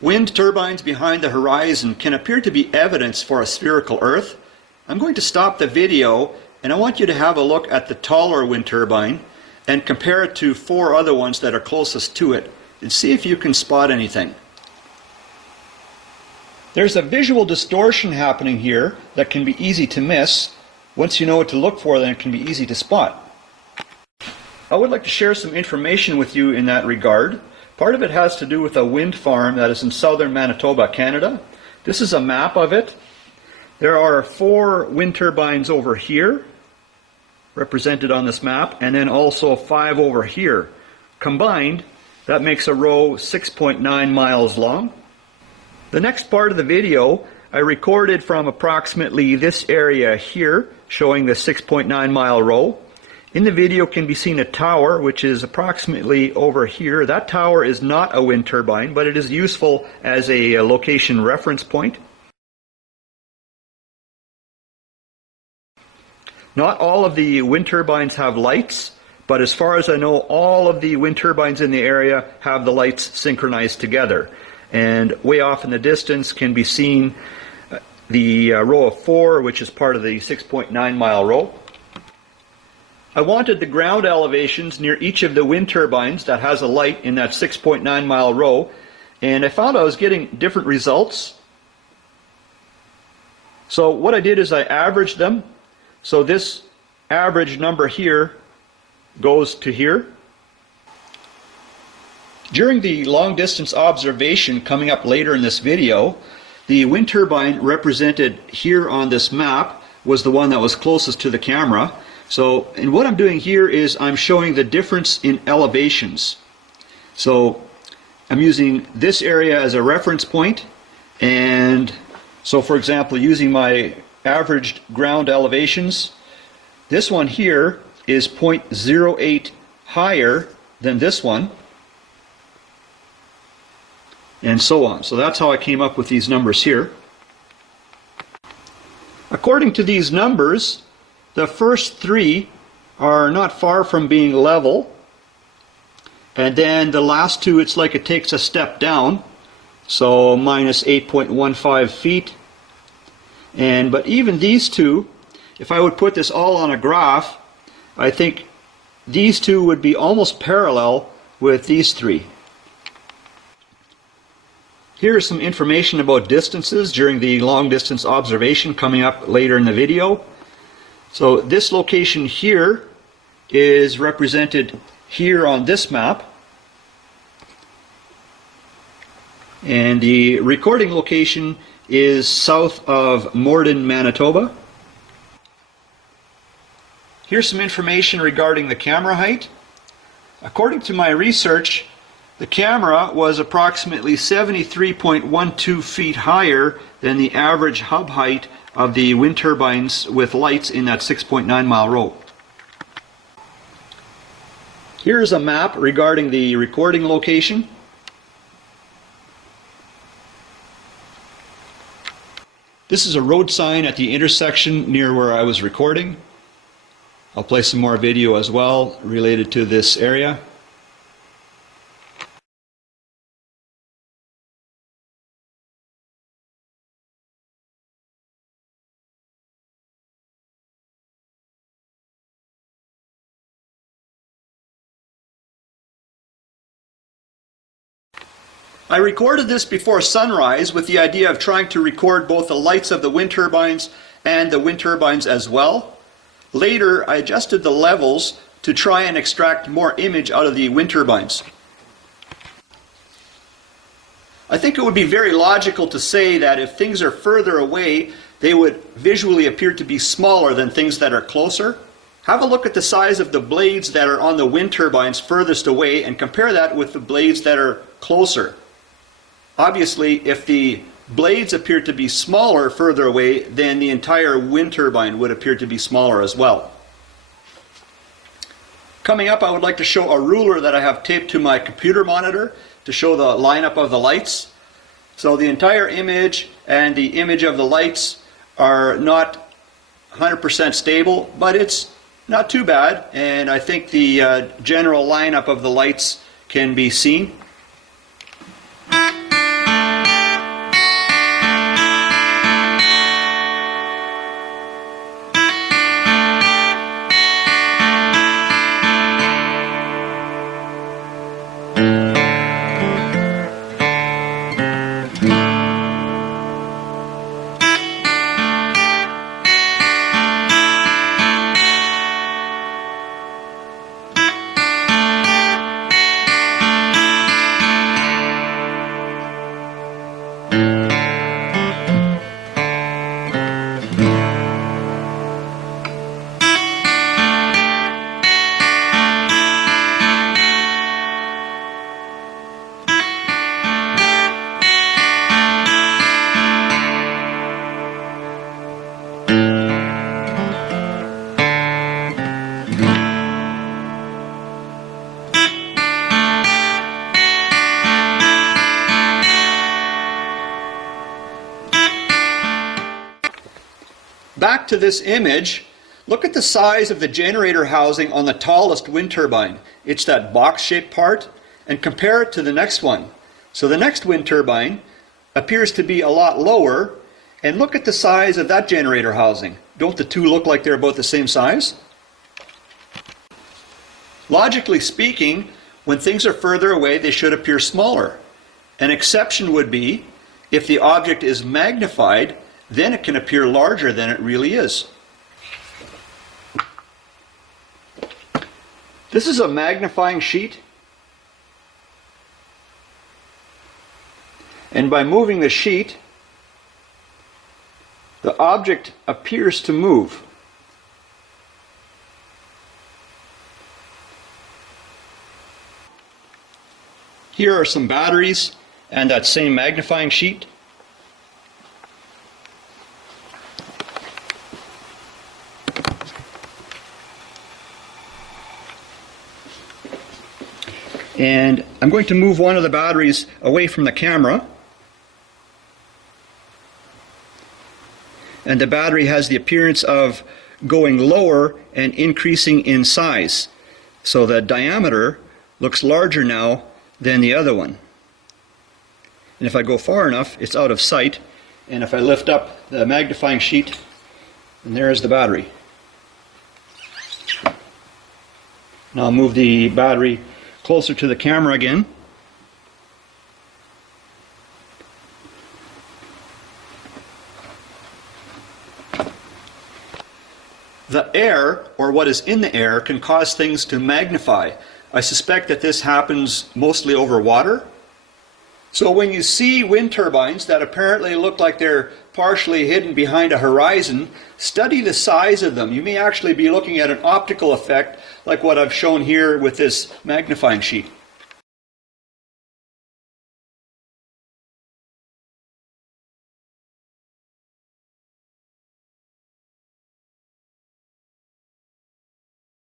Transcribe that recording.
Wind turbines behind the horizon can appear to be evidence for a spherical Earth. I'm going to stop the video and I want you to have a look at the taller wind turbine and compare it to 4 other ones that are closest to it and see if you can spot anything. There's a visual distortion happening here that can be easy to miss. Once you know what to look for, then it can be easy to spot. I would like to share some information with you in that regard. Part of it has to do with a wind farm that is in southern Manitoba, Canada. This is a map of it. There are 4 wind turbines over here, represented on this map, and then also 5 over here. Combined, that makes a row 6.9 miles long. The next part of the video I recorded from approximately this area here, showing the 6.9 mile row. In the video can be seen a tower which is approximately over here. That tower is not a wind turbine, but it is useful as a location reference point. Not all of the wind turbines have lights, but as far as I know, all of the wind turbines in the area have the lights synchronized together. And way off in the distance can be seen the row of 4, which is part of the 6.9 mile row. I wanted the ground elevations near each of the wind turbines that has a light in that 6.9 mile row, and I found I was getting different results. So what I did is I averaged them. So this average number here goes to here. During the long distance observation coming up later in this video, the wind turbine represented here on this map was the one that was closest to the camera. So, and what I'm doing here is I'm showing the difference in elevations. So I'm using this area as a reference point, and so for example, using my averaged ground elevations, this one here is 0.08 higher than this one, and so on. So that's how I came up with these numbers here. According to these numbers, the first 3 are not far from being level, and then the last 2, it's like it takes a step down, so minus 8.15 feet. But even these 2, if I would put this all on a graph, I think these 2 would be almost parallel with these 3. Here's some information about distances during the long distance observation coming up later in the video. So this location here is represented here on this map, and the recording location is south of Morden, Manitoba. Here's some information regarding the camera height. According to my research, the camera was approximately 73.12 feet higher than the average hub height of the wind turbines with lights in that 6.9 mile row. Here's a map regarding the recording location. This is a road sign at the intersection near where I was recording. I'll play some more video as well related to this area. I recorded this before sunrise with the idea of trying to record both the lights of the wind turbines and the wind turbines as well. Later, I adjusted the levels to try and extract more image out of the wind turbines. I think it would be very logical to say that if things are further away, they would visually appear to be smaller than things that are closer. Have a look at the size of the blades that are on the wind turbines furthest away and compare that with the blades that are closer. Obviously, if the blades appear to be smaller further away, then the entire wind turbine would appear to be smaller as well. Coming up, I would like to show a ruler that I have taped to my computer monitor to show the lineup of the lights. So the entire image and the image of the lights are not 100% stable, but it's not too bad, and I think the general lineup of the lights can be seen. Back to this image, look at the size of the generator housing on the tallest wind turbine. It's that box-shaped part, and compare it to the next one. So the next wind turbine appears to be a lot lower, and look at the size of that generator housing. Don't the two look like they're about the same size? Logically speaking, when things are further away, they should appear smaller. An exception would be if the object is magnified, then it can appear larger than it really is. This is a magnifying sheet, and by moving the sheet, the object appears to move. Here are some batteries and that same magnifying sheet. And I'm going to move one of the batteries away from the camera. And the battery has the appearance of going lower and increasing in size. So the diameter looks larger now than the other one. And if I go far enough, it's out of sight. And if I lift up the magnifying sheet, and there's the battery. Now I'll move the battery closer to the camera again. The air, or what is in the air, can cause things to magnify. I suspect that this happens mostly over water. So when you see wind turbines that apparently look like they're partially hidden behind a horizon, study the size of them. You may actually be looking at an optical effect like what I've shown here with this magnifying sheet.